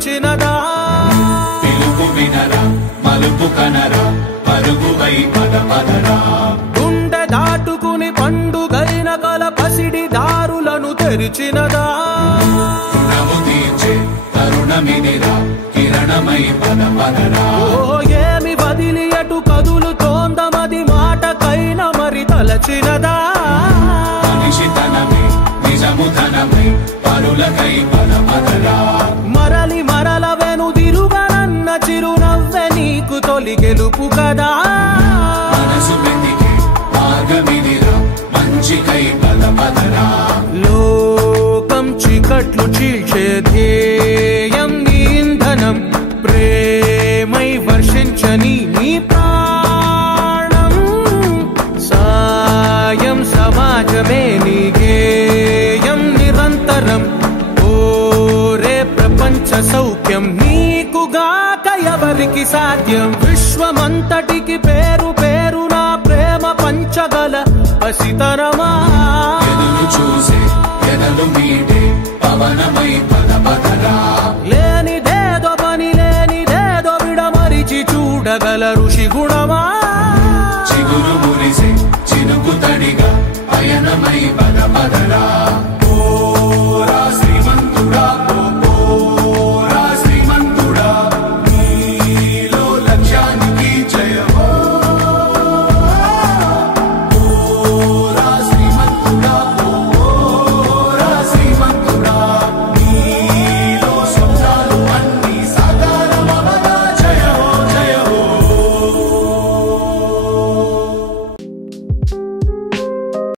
పిలిచినదా పిలుపు వినరా మలుపు కనరా పరుగువై పద పదరా గుండె దాటుకుని పండుగైన కల పసిడి దారులను తెరిచినదా రుణము తీర్చే తరుణమిదిరా కిరణమై పద పదరా ఓ ఏమి వదిలి అటు కదులుతోందమది మాటకైన మరి తలచినదా మనిషితనమే నిజముతనమై పరులకై పద పదరా మరలి మరల వెనుదిరుగనన్న చిరునవ్వె నీకు తొలి గెలుపు కదా మనసు వెతికే మార్గమిదిరా మంచికై పద పదరా లోకం చీకట్లు చీల్చే ధ్యేయం నీ ఇంధనం ప్రేమై వర్షించని నీ ప్రాణం సాయం సమాజమే నీ గేయం నిరంతరం ఓరే ప్రపంచ సౌఖ్యం నీకుగాక ఎవరికి సాధ్యం విశ్వమంతటికి పేరు పేరు నా ప్రేమ పంచగల పసితనమా ఎదురు చూసే ఎదలు మీటే పవనమై పద పదరా లేనిదేదో పని లేనిదేదో విడమరిచి చూడగల ఋషి గుణమా చిగురు మురిసే చినుకు తడిగా పయనమై పద పదరా